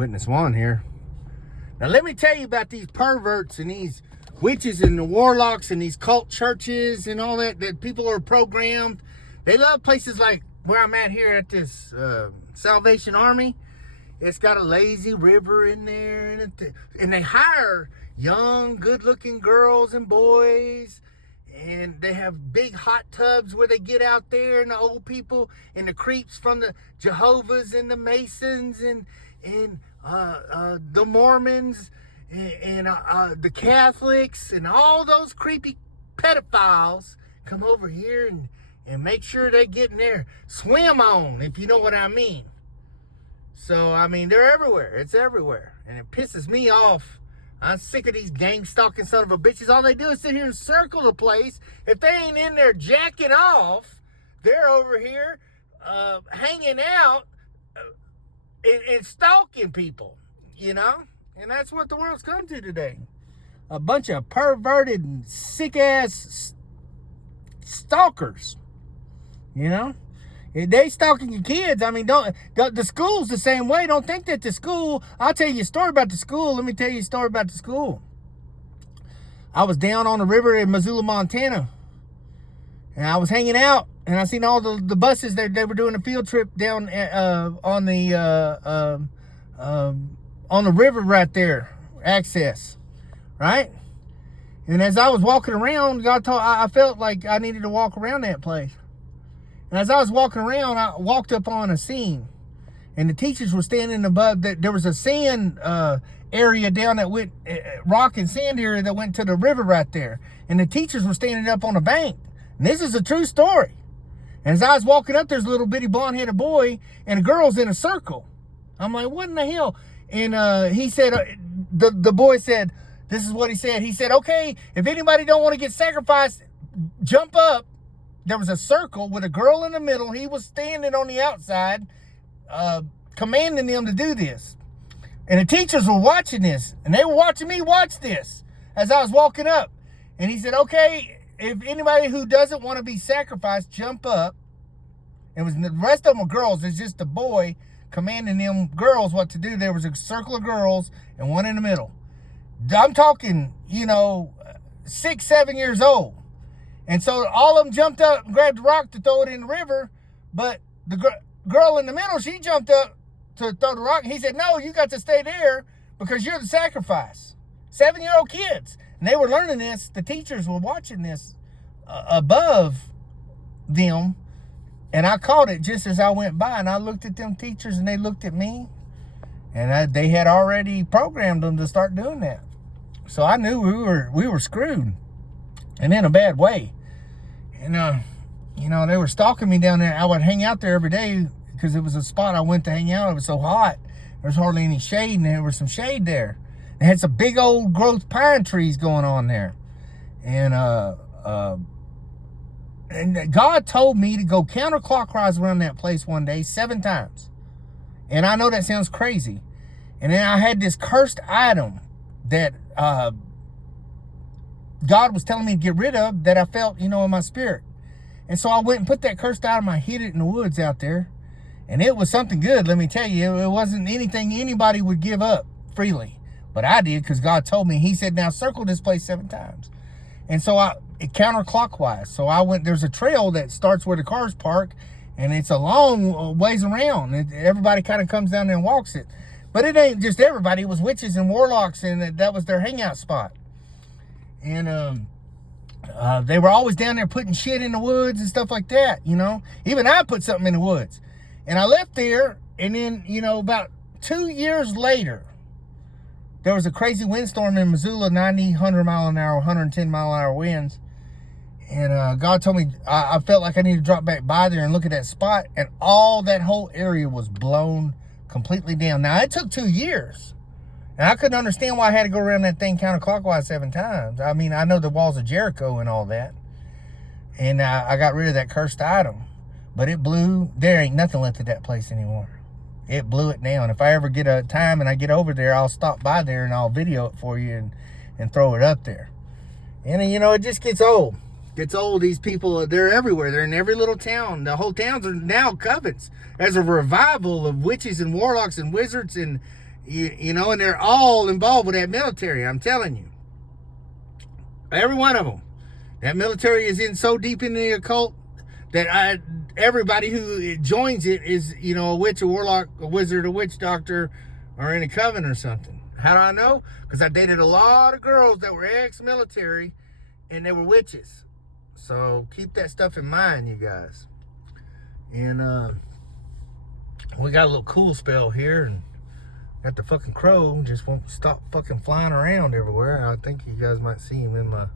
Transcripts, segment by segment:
Witness one here. Now let me tell you about these perverts and these witches and the warlocks and these cult churches and all that people are programmed. They love places like where I'm at here at this Salvation Army. It's got a lazy river in there, and they hire young, good-looking girls and boys, and they have big hot tubs where they get out there, and the old people and the creeps from the Jehovah's and the Masons and the Mormons and the Catholics and all those creepy pedophiles come over here and make sure they get in there swim on, if you know what I mean. So, I mean, they're everywhere. It's everywhere. And it pisses me off. I'm sick of these gang-stalking son of a bitches. All they do is sit here and circle the place. If they ain't in there jacking off, they're over here hanging out and stalking people, you know? And that's what the world's come to today. A bunch of perverted, sick-ass stalkers, you know? They stalking your kids. I mean, the school's the same way. Don't think that the school, I'll tell you a story about the school. Let me tell you a story about the school. I was down on the river in Missoula, Montana, and I was hanging out, and I seen all the buses. They were doing a field trip down on the river right there, access, right? And as I was walking around, I felt like I needed to walk around that place. And as I was walking around, I walked up on a scene, and the teachers were standing above. There was a sand area down that went, rock and sand area that went to the river right there. And the teachers were standing up on a bank. And this is a true story. And as I was walking up, there's a little bitty blonde-headed boy, and a girl's in a circle. I'm like, what in the hell? And he said, the boy said, this is what he said. He said, okay, if anybody don't want to get sacrificed, jump up. There was a circle with a girl in the middle. He was standing on the outside, commanding them to do this. And the teachers were watching this, and they were watching me watch this as I was walking up. And he said, okay, if anybody who doesn't want to be sacrificed, jump up. The rest of them were girls. It's just the boy commanding them girls what to do. There was a circle of girls and one in the middle. I'm talking, 6, 7 years old. And so all of them jumped up and grabbed the rock to throw it in the river. But the girl in the middle, she jumped up to throw the rock. He said, no, you got to stay there because you're the sacrifice. 7-year-old kids. And they were learning this. The teachers were watching this above them. And I caught it just as I went by. And I looked at them teachers and they looked at me. And they had already programmed them to start doing that. So I knew we were screwed. And in a bad way. And, they were stalking me down there. I would hang out there every day because it was a spot I went to hang out. It was so hot. There was hardly any shade, and there was some shade there. They had some big old growth pine trees going on there. And God told me to go counterclockwise around that place one day 7 times. And I know that sounds crazy. And then I had this cursed item that God was telling me to get rid of that I felt, in my spirit. And so I went and put that cursed item, I hid it in the woods out there. And it was something good, let me tell you. It wasn't anything anybody would give up freely. But I did because God told me. He said, now circle this place 7 times. And so it counterclockwise. So I went, there's a trail that starts where the cars park. And it's a long ways around. Everybody kind of comes down there and walks it. But it ain't just everybody. It was witches and warlocks, and that was their hangout spot. And they were always down there putting shit in the woods and stuff like that, Even I put something in the woods. And I left there, and then, about 2 years later, there was a crazy windstorm in Missoula, 90, 100 mile an hour, 110 mile an hour winds. And God told me, I felt like I needed to drop back by there and look at that spot. And all that whole area was blown completely down. Now, it took 2 years. And I couldn't understand why I had to go around that thing counterclockwise 7 times. I mean, I know the walls of Jericho and all that. And I got rid of that cursed item. But it blew. There ain't nothing left of that place anymore. It blew it down. If I ever get a time and I get over there, I'll stop by there and I'll video it for you and throw it up there. And, it just gets old. Gets old. These people, they're everywhere. They're in every little town. The whole towns are now covens. There's a revival of witches and warlocks and wizards and You know, and they're all involved with that military. I'm telling you, every one of them. That military is in so deep in the occult that everybody who joins it is, you know, a witch, a warlock, a wizard, a witch doctor, or in a coven or something. How do I know? Because I dated a lot of girls that were ex-military and they were witches. So keep that stuff in mind, you guys. And we got a little cool spell here, and got the fucking crow just won't stop fucking flying around everywhere. I think you guys might see him in my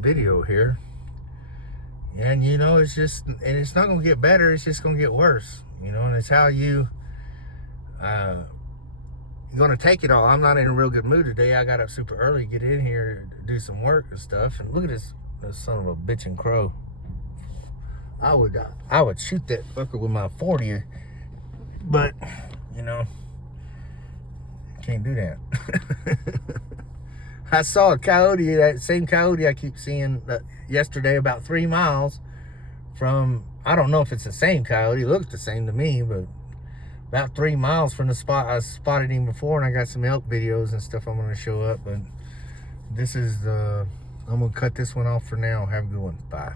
video here. And you know, it's just, and it's not gonna get better, it's just gonna get worse, you know. And it's how you're gonna take it all. I'm not in a real good mood today. I got up super early to get in here to do some work and stuff. And look at this son of a bitchin' crow. I would shoot that fucker with my 40, but you know, can't do that. I saw a coyote, that same coyote I keep seeing yesterday, about 3 miles from, I don't know if it's the same coyote, it looked the same to me, but about 3 miles from the spot I spotted him before. And I got some elk videos and stuff I'm going to show up, but this is I'm going to cut this one off for now. Have a good one. Bye.